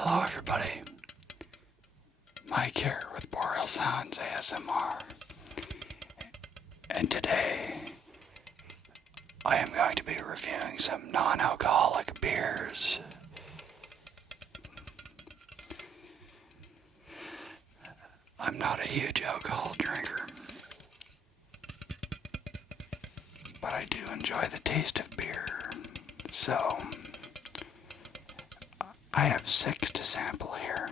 Hello everybody, Mike here with Boreal Sounds ASMR, and today I am going to be reviewing some non-alcoholic beers. I'm not a huge alcohol drinker, but I do enjoy the taste of beer, so I have 6 to sample here.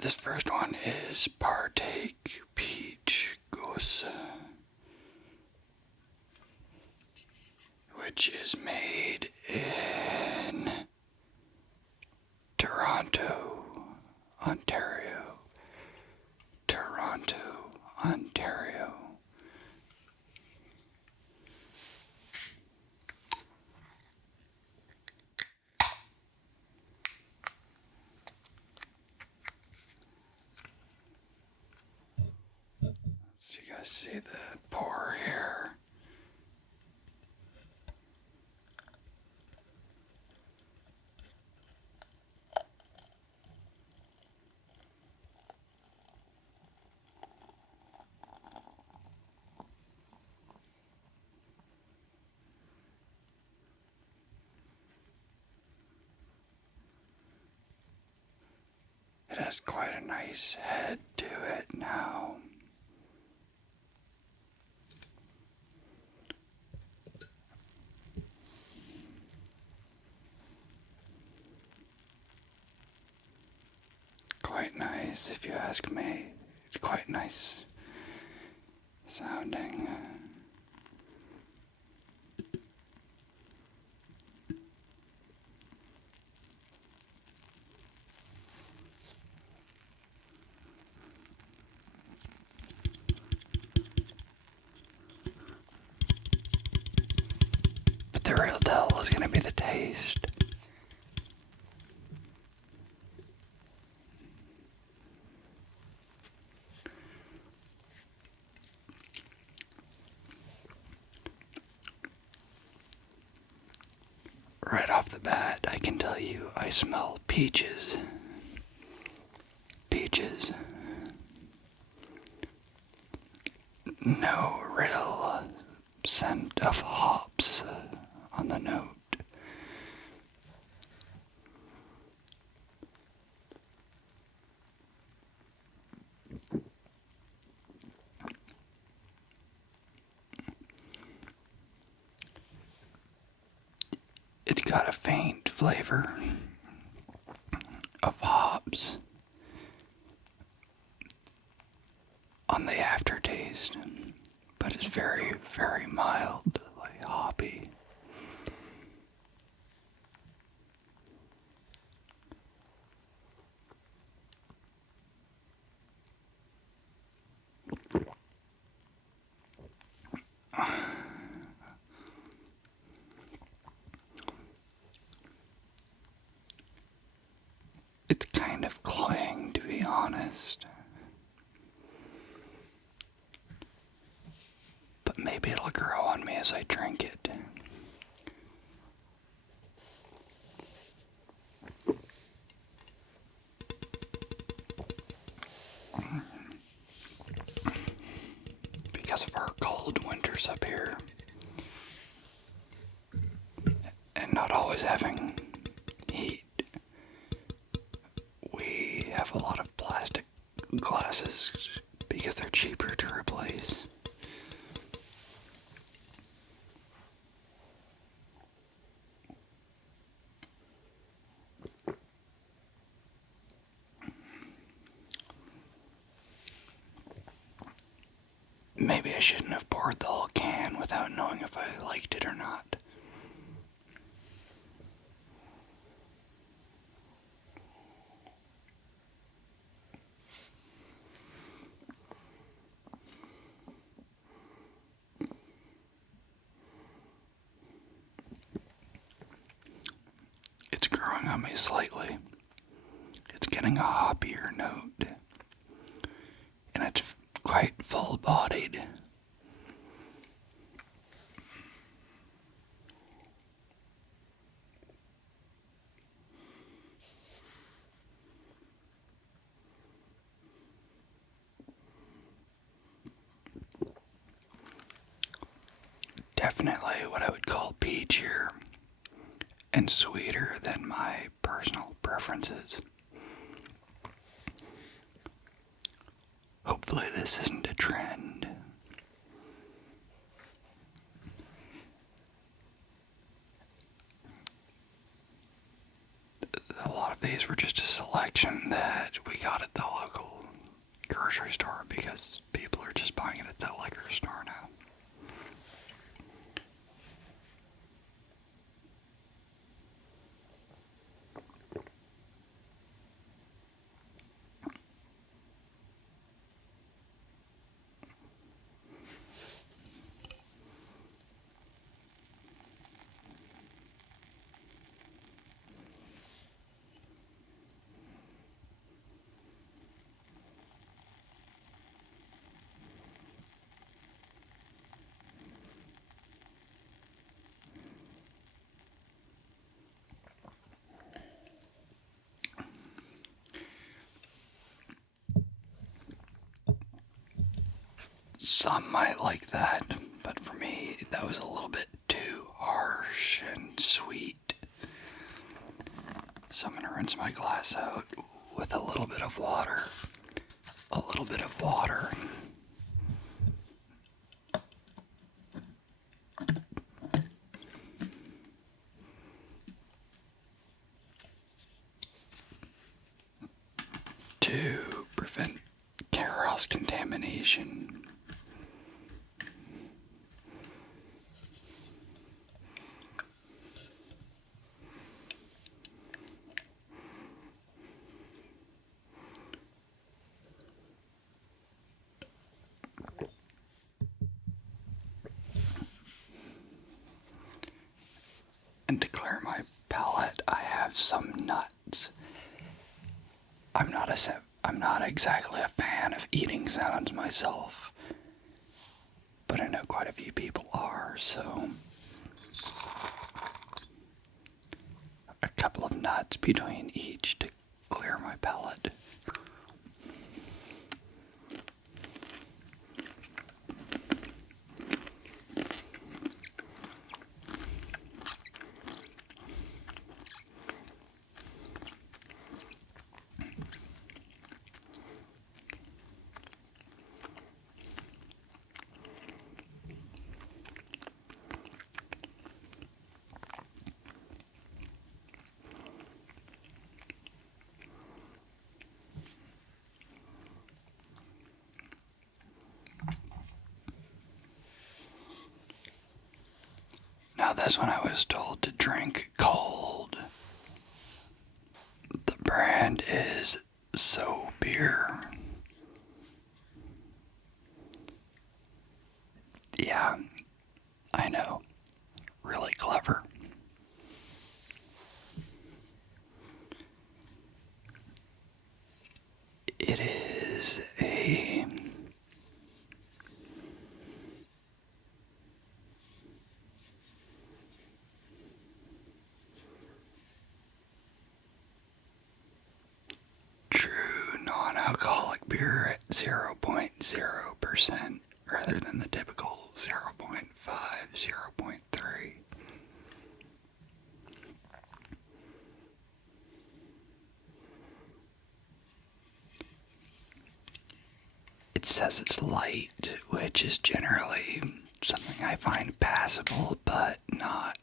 This first one is Partake Peach Goose, which is made in Toronto, Ontario. Toronto, Ontario. So you guys see the pour here. It has quite a nice head to it now. Quite nice, if you ask me. It's quite nice sounding. But the real tell is going to be the taste. Right off the bat, I can tell you I smell peaches. Peaches. No real scent of hops on the note. It's got a faint flavor of hops on the aftertaste, but it's very, very mildly hoppy. It's kind of cloying, to be honest. But maybe it'll grow on me as I drink it. Because of our cold winters up here, and not always having heat, we have a lot of plastic glasses because they're cheaper to replace. Maybe I shouldn't have poured the whole can without knowing if I liked it or not. It's growing on me slightly. It's getting a hoppier note, and it's quite full-bodied. definitely what I would call peachier and sweeter than my personal preferences. Hopefully this isn't a trend. A lot of these were just a selection that we got at the local grocery store because people are just buying it at the liquor store now. Some might like that, but for me, that was a little bit too harsh and sweet. So I'm gonna rinse my glass out with a little bit of water. A little bit of water. To prevent cross contamination. And to clear my palate, I have some nuts. I'm not exactly a fan of eating sounds myself, but I know quite a few people are, so a couple of nuts between each to clear my palate. Now this one I was told to drink cold. The brand is So Beer. Yeah, I know. Really clever. It is a true non-alcoholic beer at 0.0% rather than the typical 0.5, 0.3. It says it's light, which is generally something I find passable, but not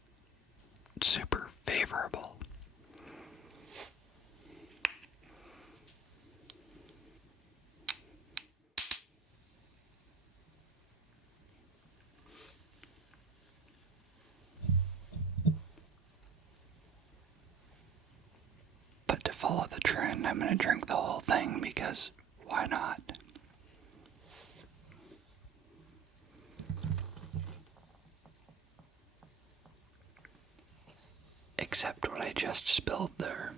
super favorable. But to follow the trend, I'm going to drink the whole thing because why not? Except what I just spilled there.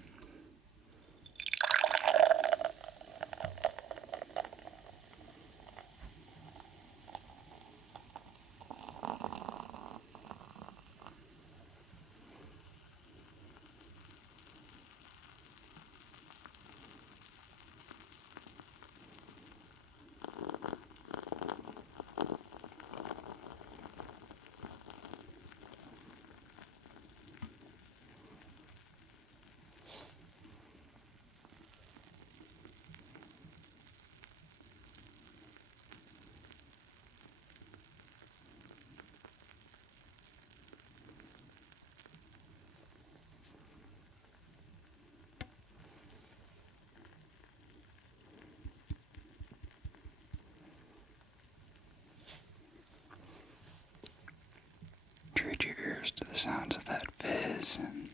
activate your ears to the sounds of that fizz. And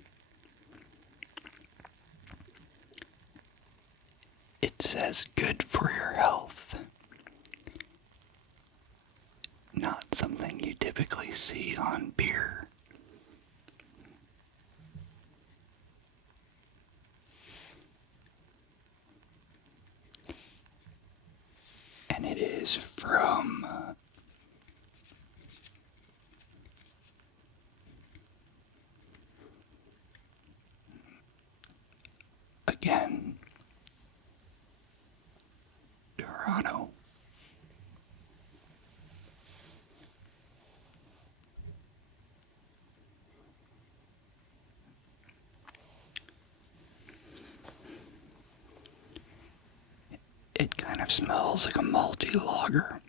it says good for your health. Not something you typically see on beer. And it is from again, Toronto. It kind of smells like a malty lager.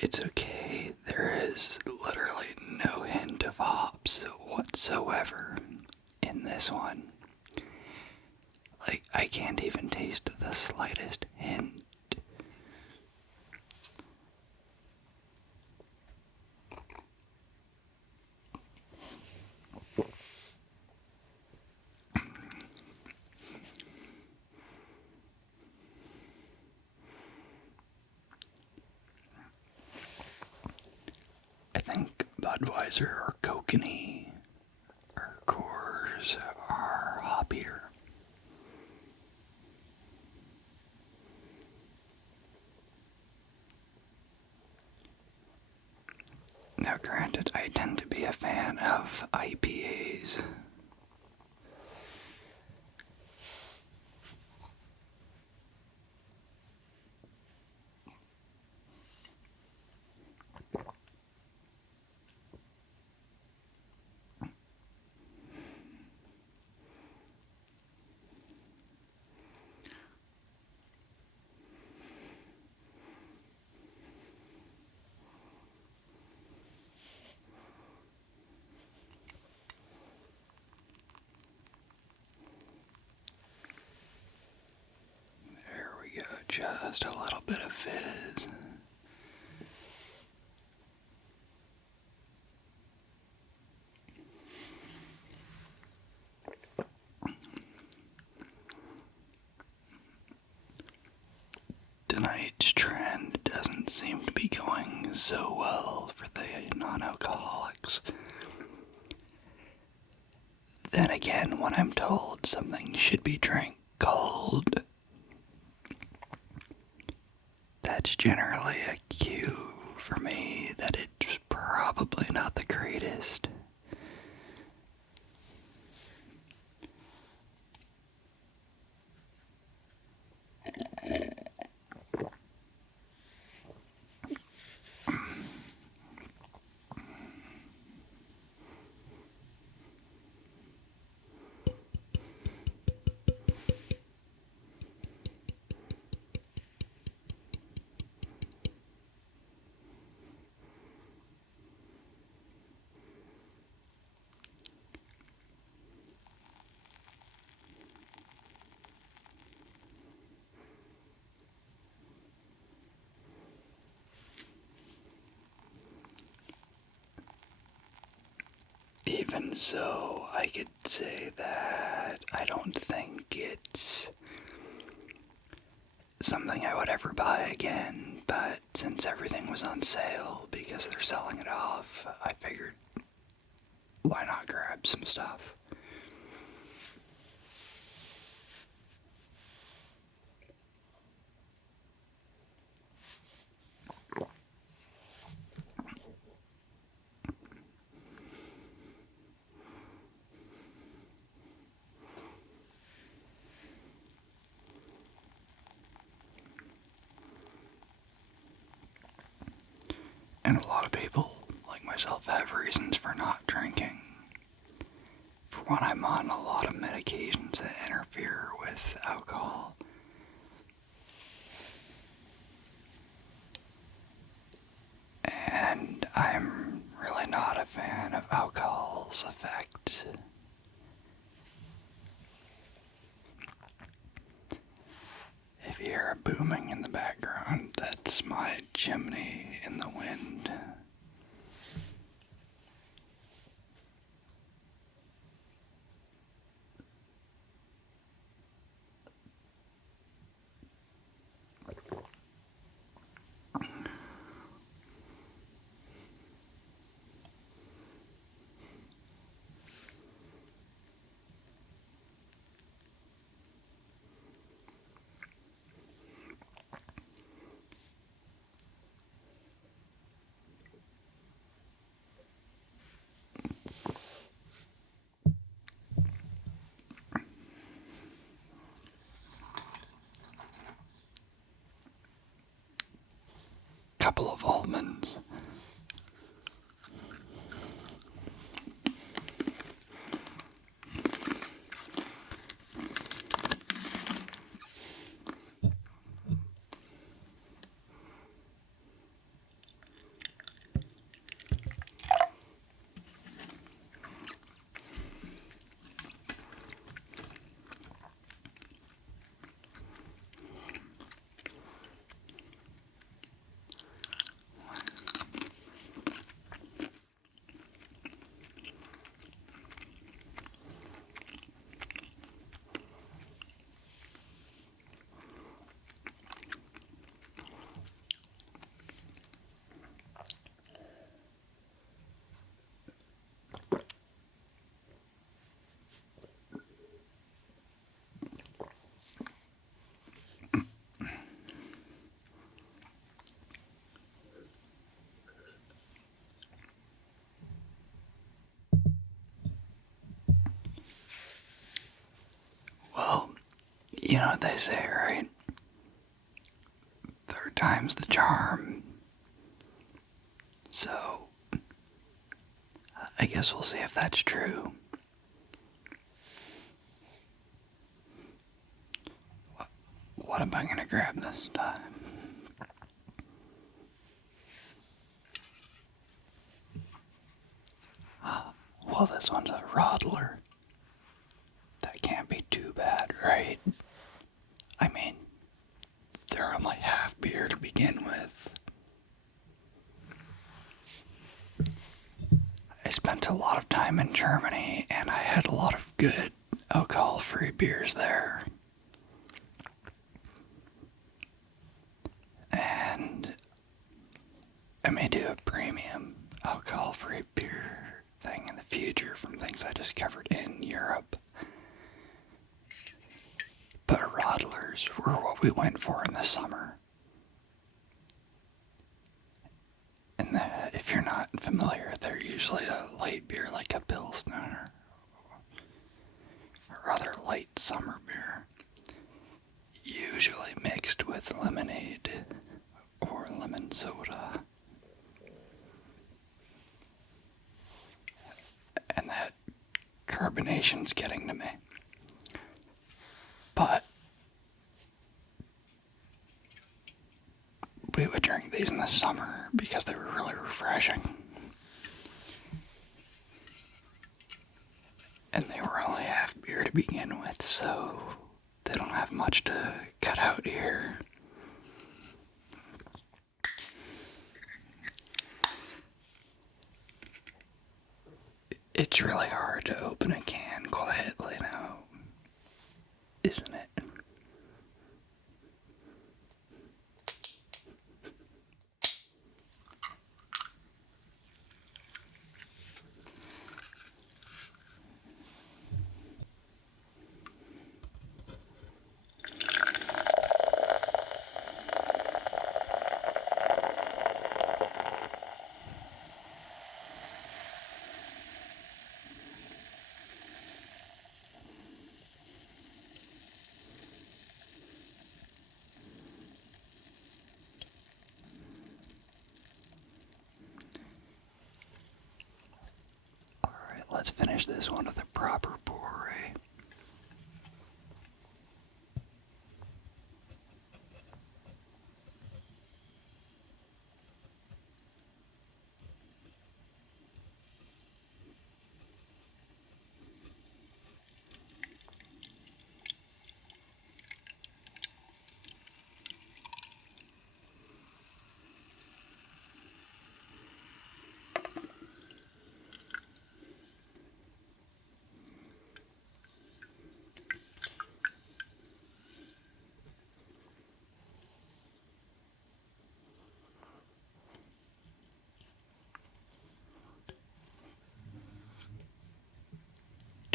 It's okay, there is literally no hint of hops whatsoever in this one. Like, I can't even taste the slightest hint. I think Budweiser or Kokanee or Coors are hoppier. Now, granted, I tend to be a fan of IPAs. There we go, just a little bit of fizz. Tonight's trend doesn't seem to be going so well for the non-alcoholics. Then again, when I'm told something should be drank cold, that's generally a cue for me that it's probably not the greatest. Even so, I could say that I don't think it's something I would ever buy again, but since everything was on sale because they're selling it off, I figured why not grab some stuff. And a lot of people, like myself, have reasons for not drinking. For one, I'm on a lot of medications that interfere with alcohol. fan of alcohol's effect. If you hear a booming in the background, that's my chimney in the wind. Couple of almonds. Well, you know what they say, right? Third time's the charm. So, I guess we'll see if that's true. What am I gonna grab this time? Well, this one's a Rodler. That can't be too bad, right? I mean, they're only half beer to begin with. I spent a lot of time in Germany and I had a lot of good alcohol-free beers there. And I may do a premium alcohol-free beer thing in the future from things I discovered in Europe. But Rodlers were what we went for in the summer. And if you're not familiar, they're usually a light beer like a Pilsner or other light summer beer, usually mixed with lemonade or lemon soda. And that carbonation's getting to me. But we would drink these in the summer because they were really refreshing. And they were only half beer to begin with, so they don't have much to cut out here. It's really hard to open a can quietly now, isn't it? Let's finish this one with a proper pour.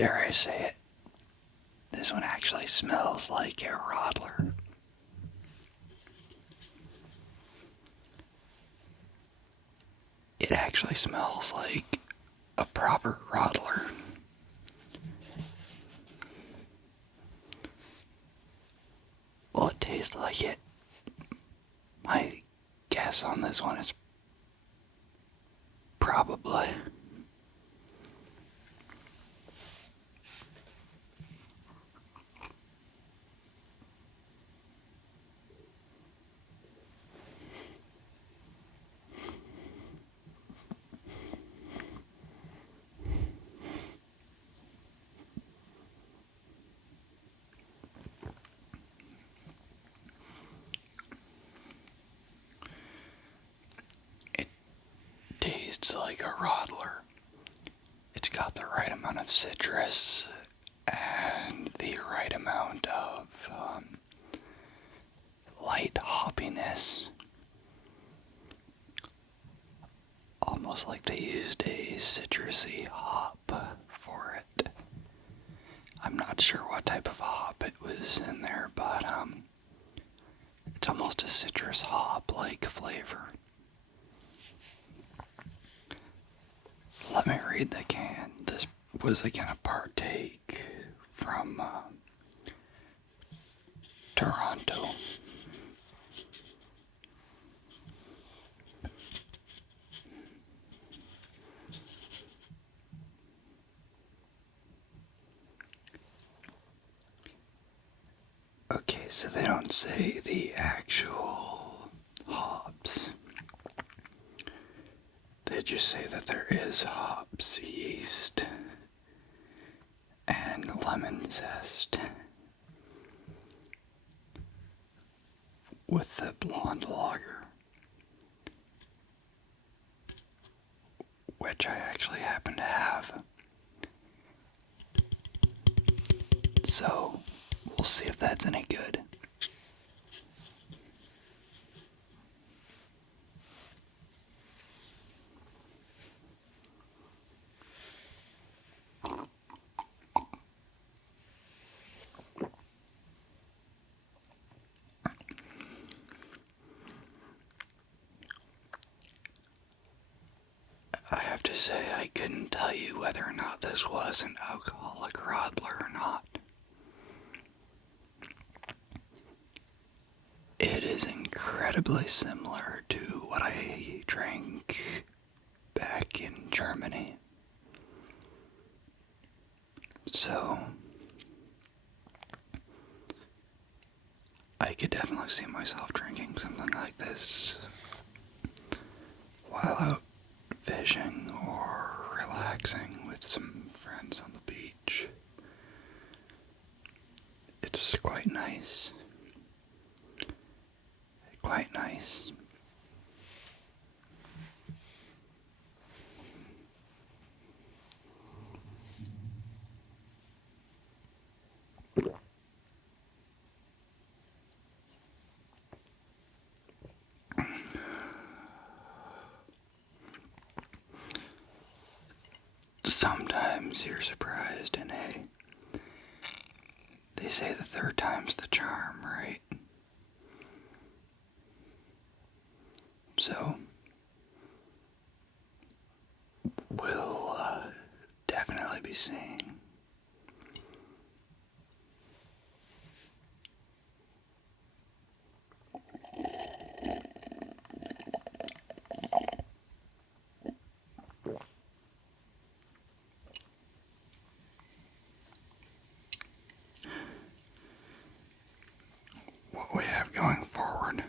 dare I say it, this one actually smells like a Rodler. It actually smells like a proper Rodler. Well, it tastes like it. My guess on this one is probably. It tastes like a Rodler. It's got the right amount of citrus and the right amount of light hoppiness. Almost like they used a citrusy hop for it. I'm not sure what type of hop it was in there, but it's almost a citrus hop-like flavor. Let me read the can. This was again a partake from Toronto. Okay, so they don't say the actual hops. They just say that there is hops, yeast, and lemon zest with the blonde lager, which I actually happen to have. So, we'll see if that's any good. I have to say, I couldn't tell you whether or not this was an alcoholic Rodler or not. It is incredibly similar to what I drank back in Germany. So, I could definitely see myself drinking something like this while out fishing or relaxing with some friends on the beach. It's quite nice. Quite nice. Sometimes you're surprised, and hey, they say the third time's the charm, right? So, we'll definitely be seeing. What we have going forward.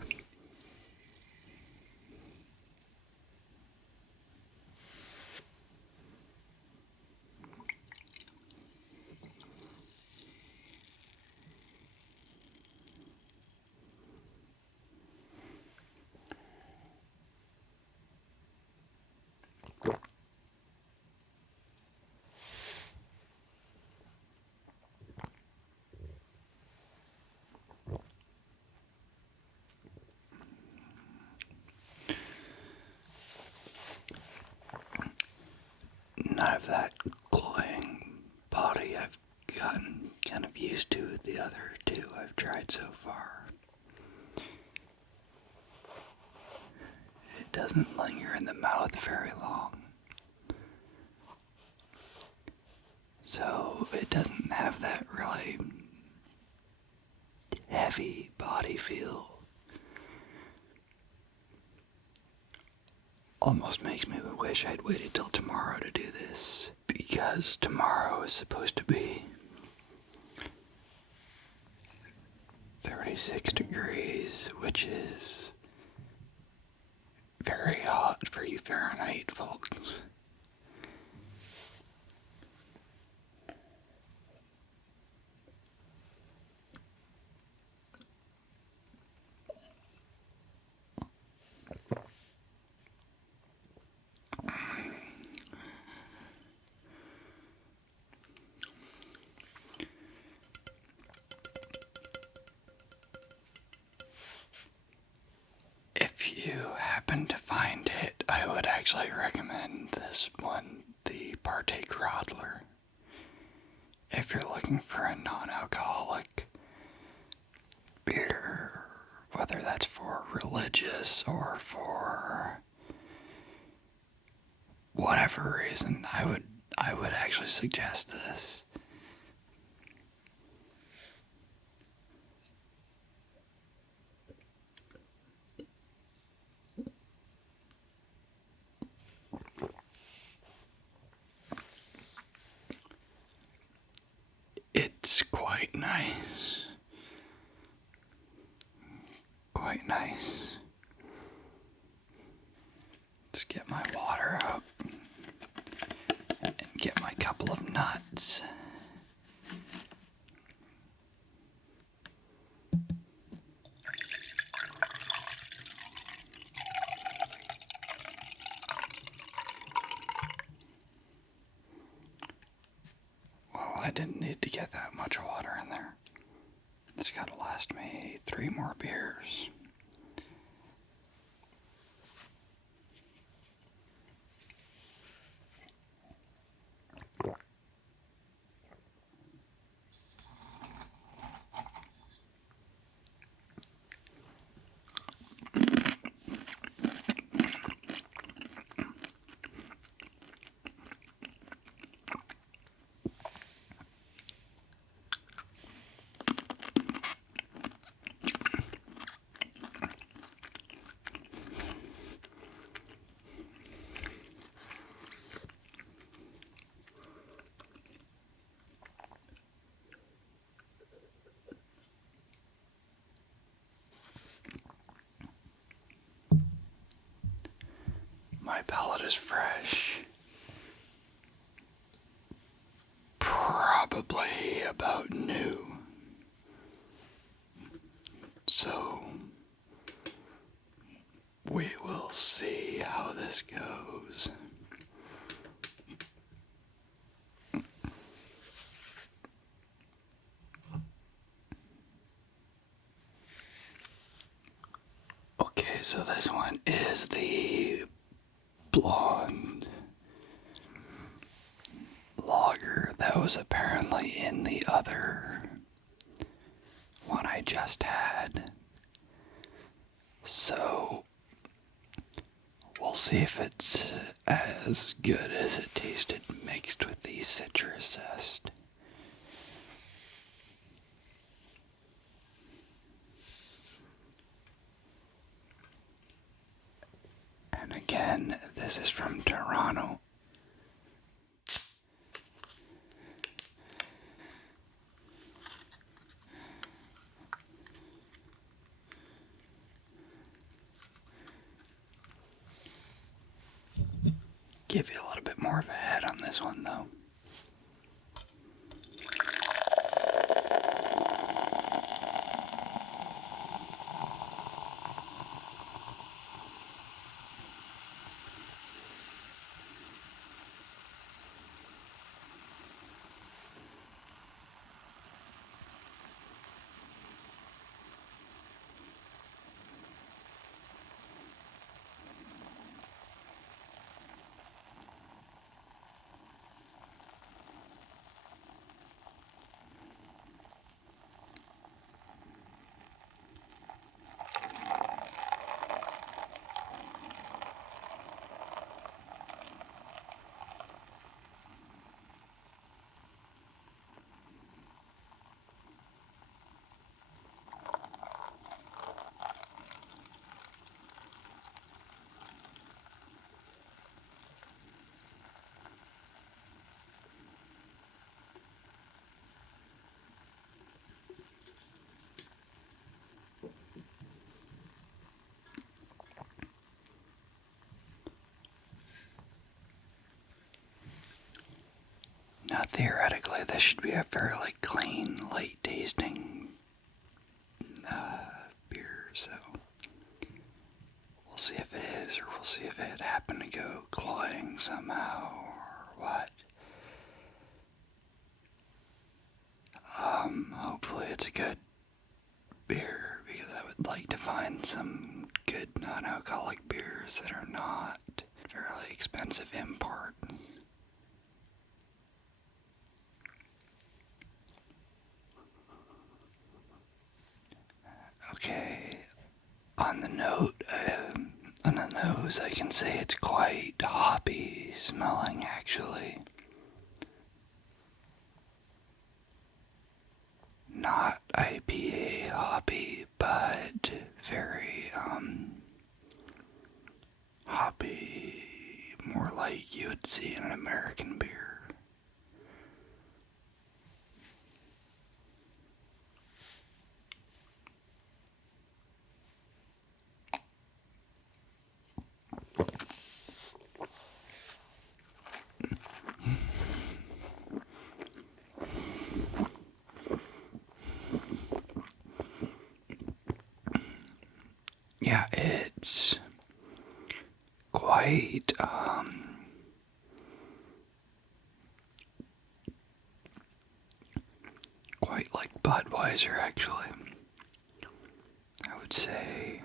I've tried so far. It doesn't linger in the mouth very long. So it doesn't have that really heavy body feel. Almost makes me wish I'd waited till tomorrow to do this, because tomorrow is supposed to be 36 degrees, which is very hot for you Fahrenheit folks. If you happen to find it, I would actually recommend this one, the Partake Rodler. If you're looking for a non-alcoholic beer, whether that's for religious or for whatever reason, I would actually suggest this. It's quite nice. Quite nice. Let's get my water out and get my couple of nuts. Well, I didn't need to get that much water in there. It's got to last me 3 more beers. My palate is fresh. Probably about new. So, we will see how this goes. Okay, so this one is the blonde lager that was apparently in the other one I just had. So we'll see if it's as good as it tasted mixed with the citrus zest. And again, this is from Toronto. Give you a little bit more of a head on this one though. Theoretically, this should be a fairly clean, light tasting beer, so we'll see if it is, or we'll see if it happened to go cloying somehow, or what. Hopefully it's a good beer, because I would like to find some good non-alcoholic beers that are not fairly expensive import. Okay, on the nose, I can say it's quite hoppy smelling, actually. Not IPA hoppy, but very, hoppy, more like you would see in an American beer. Yeah, it's quite, quite like Budweiser, actually. I would say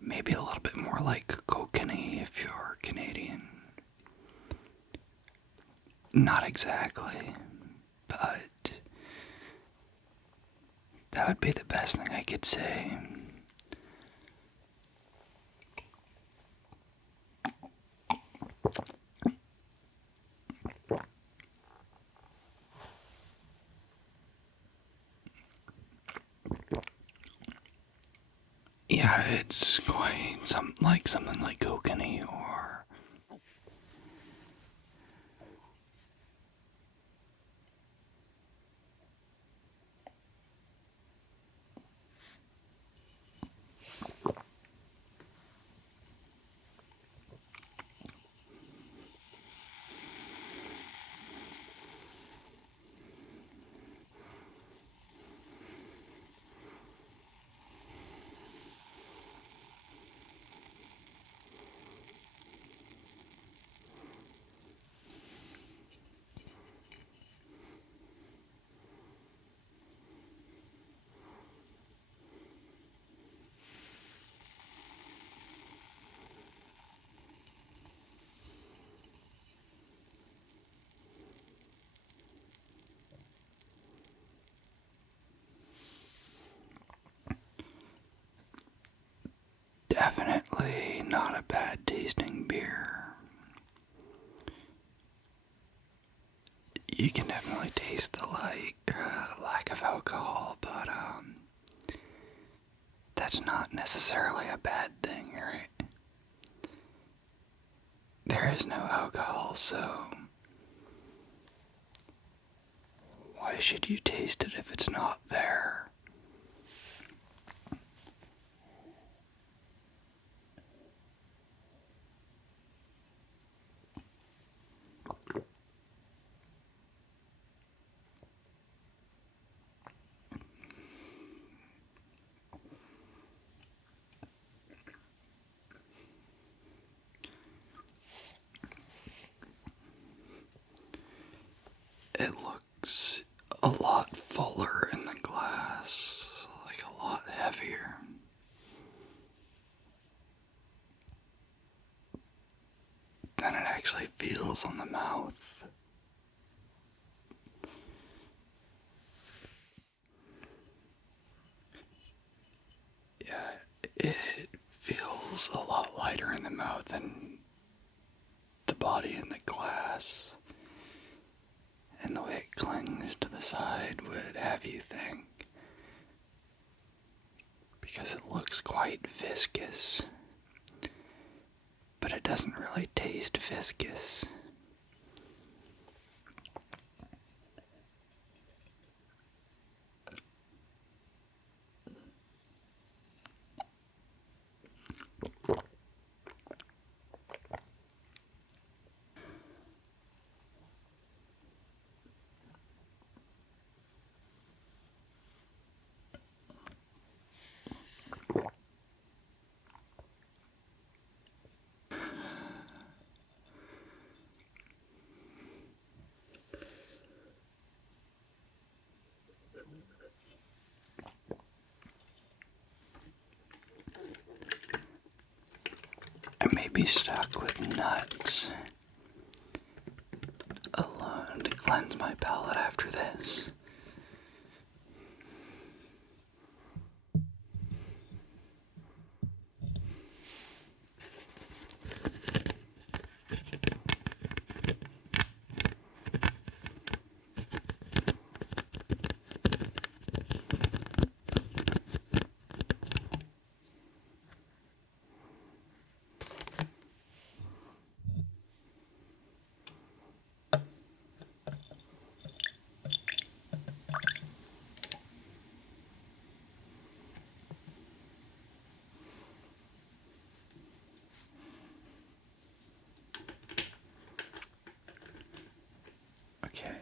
maybe a little bit more like Kokanee if you're Canadian. Not exactly, but that would be the best thing I could say. Yeah, it's quite something like Kokanee or definitely not a bad tasting beer. You can definitely taste the lack of alcohol, but that's not necessarily a bad thing, right? There is no alcohol, so why should you taste it if it's not there? It looks a lot fuller in the glass, like a lot heavier. Than it actually feels on the mouth. Yeah, it feels a lot lighter in the mouth than the body in the glass. And the way it clings to the side would have you think. Because it looks quite viscous. But it doesn't really taste viscous. I may be stuck with nuts alone to cleanse my palate after this. Okay,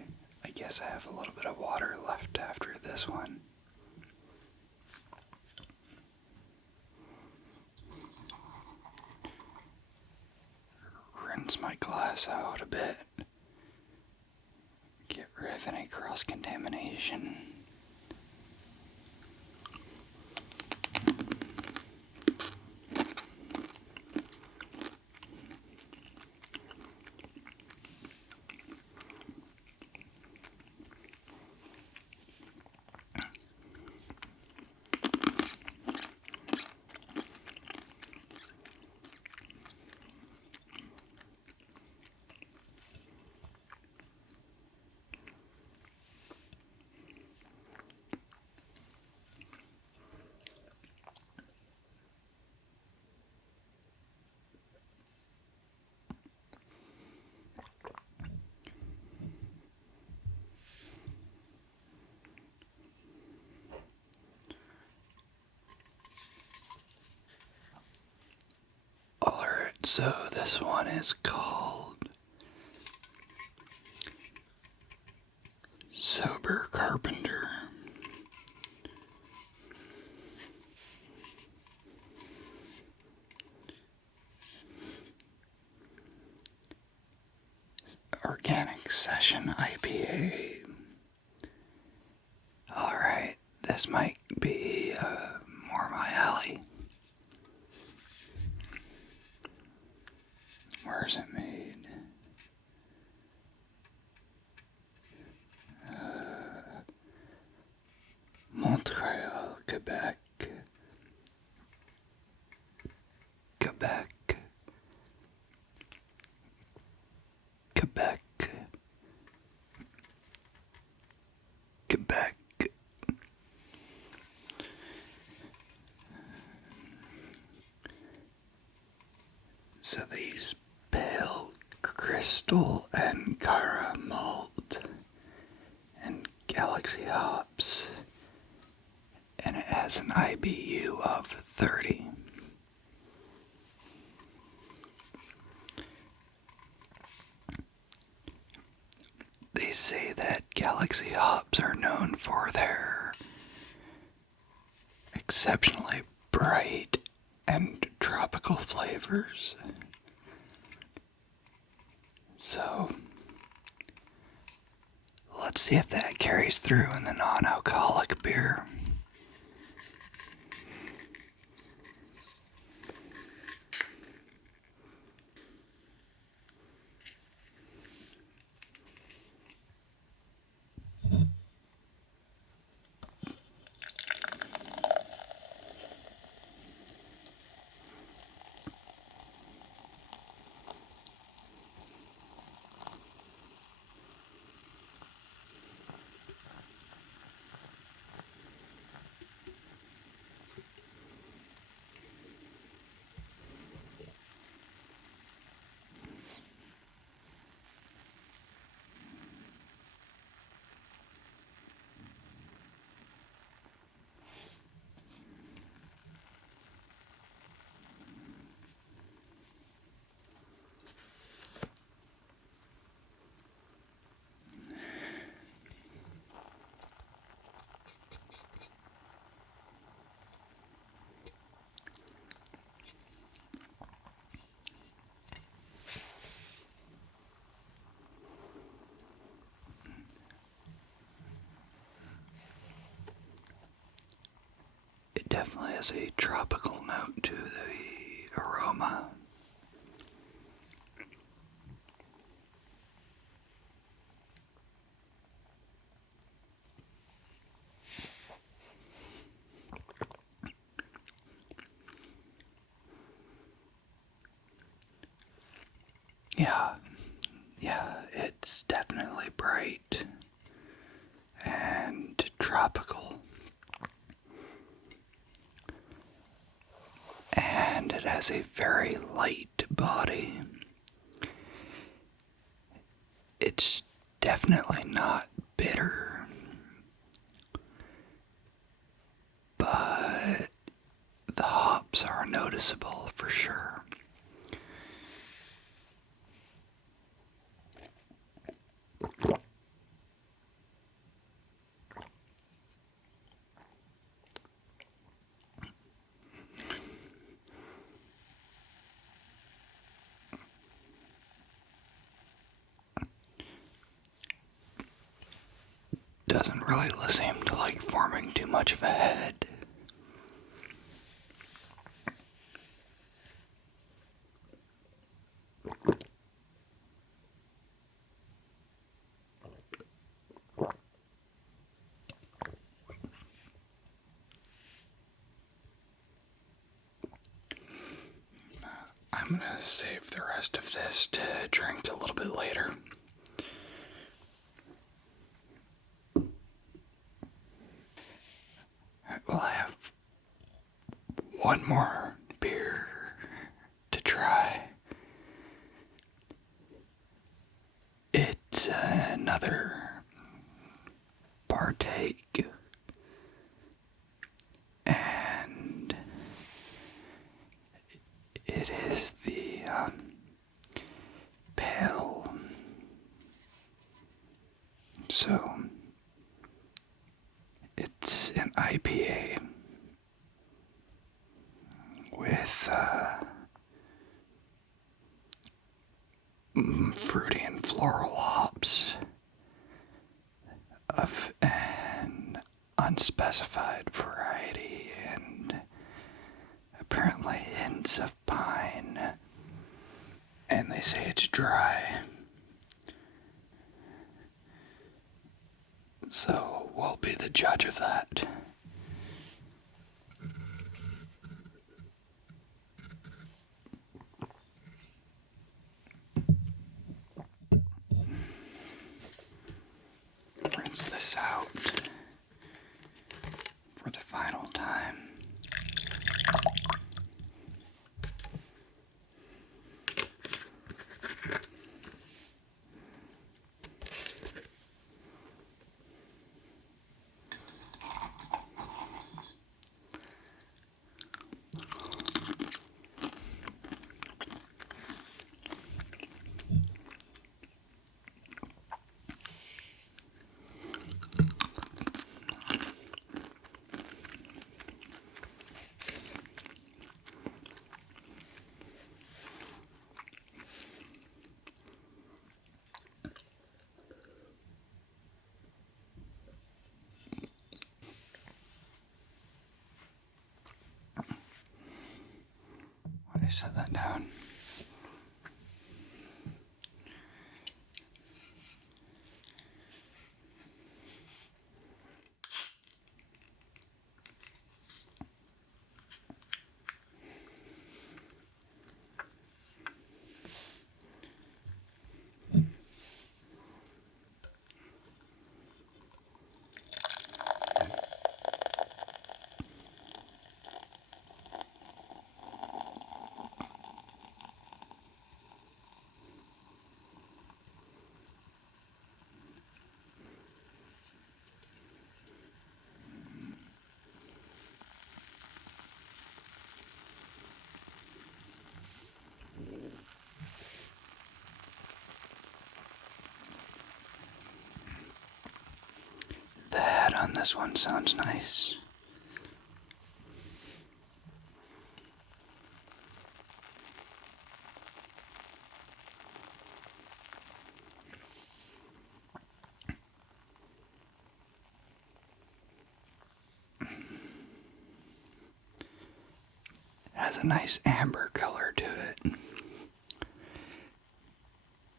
I guess I have a little bit of water left after this one. Rinse my glass out a bit. Get rid of any cross-contamination. Alright, so this one is called Sober Carpenter. Organic Session IPA. Alright, this might be more my alley. Where is it made? Montreal, Quebec. Quebec. Quebec. Quebec. So these pale crystal and Cara malt and Galaxy hops, and it has an IBU of 30. They say that Galaxy hops are known for their exceptionally bright and tropical flavors. So, let's see if that carries through in the non-alcoholic beer. It definitely has a tropical note to the aroma. Yeah, yeah, it's definitely bright and tropical. And it has a very light body. It's definitely not bitter, but the hops are noticeable for sure. Doesn't really seem to like forming too much of a head. I'm gonna save the rest of this to drink a little bit later. Well, I have one more beer to try. It's another partake, and it is the pale. So it's an IPA with fruity and floral hops of an unspecified variety and apparently hints of pine. And they say it's dry. So we'll be the judge of that. Rinse this out for the final time. I set that down. The head on this one sounds nice. It has a nice amber color to it.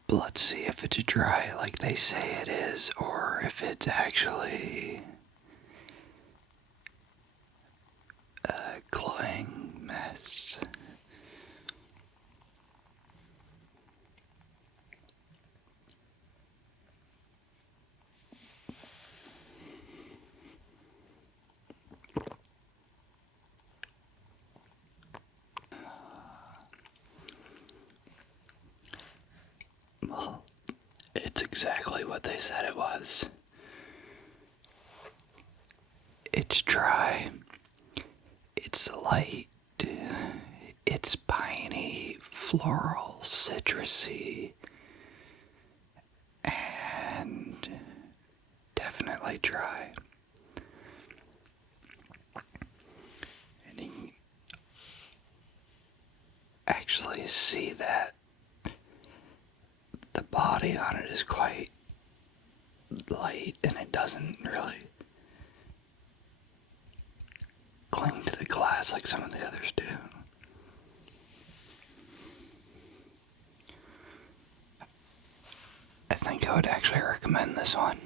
But let's see if it's dry like they say it is, or if it's actually a cloying mess. Well, it's exactly what they said it was. It's dry. It's light. It's piney, floral, citrusy, and definitely dry. And you can actually see that the body on it is quite light and it doesn't really cling to the glass like some of the others do. I think I would actually recommend this one.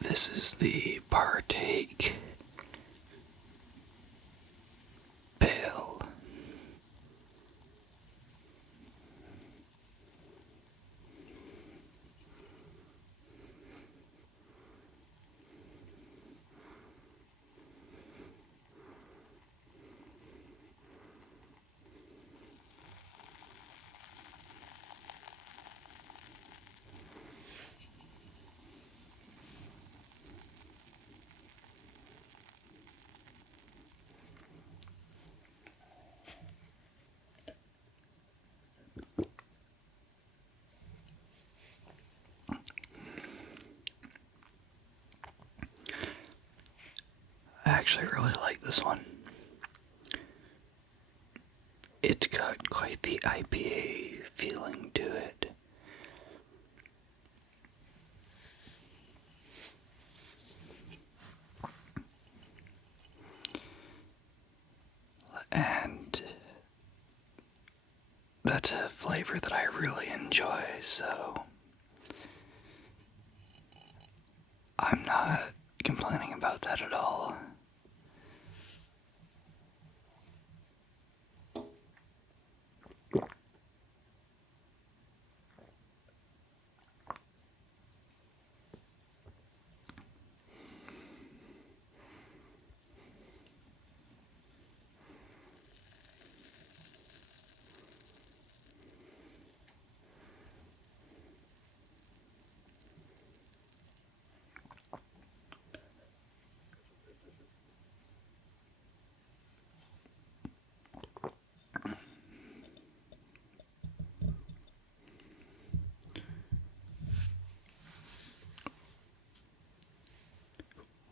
This is the Partake Pale. I actually really like this one. It's got quite the IPA feeling to it. And that's a flavor that I really enjoy, so I'm not complaining about that at all.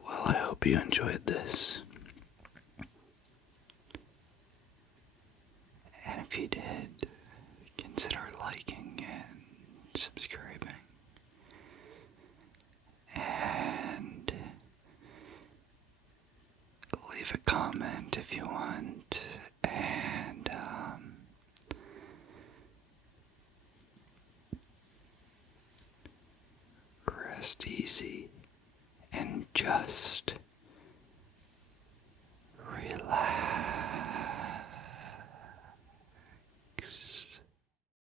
Well, I hope you enjoyed this. And if you did, consider liking and subscribing. And leave a comment if you want. And rest easy and just relax.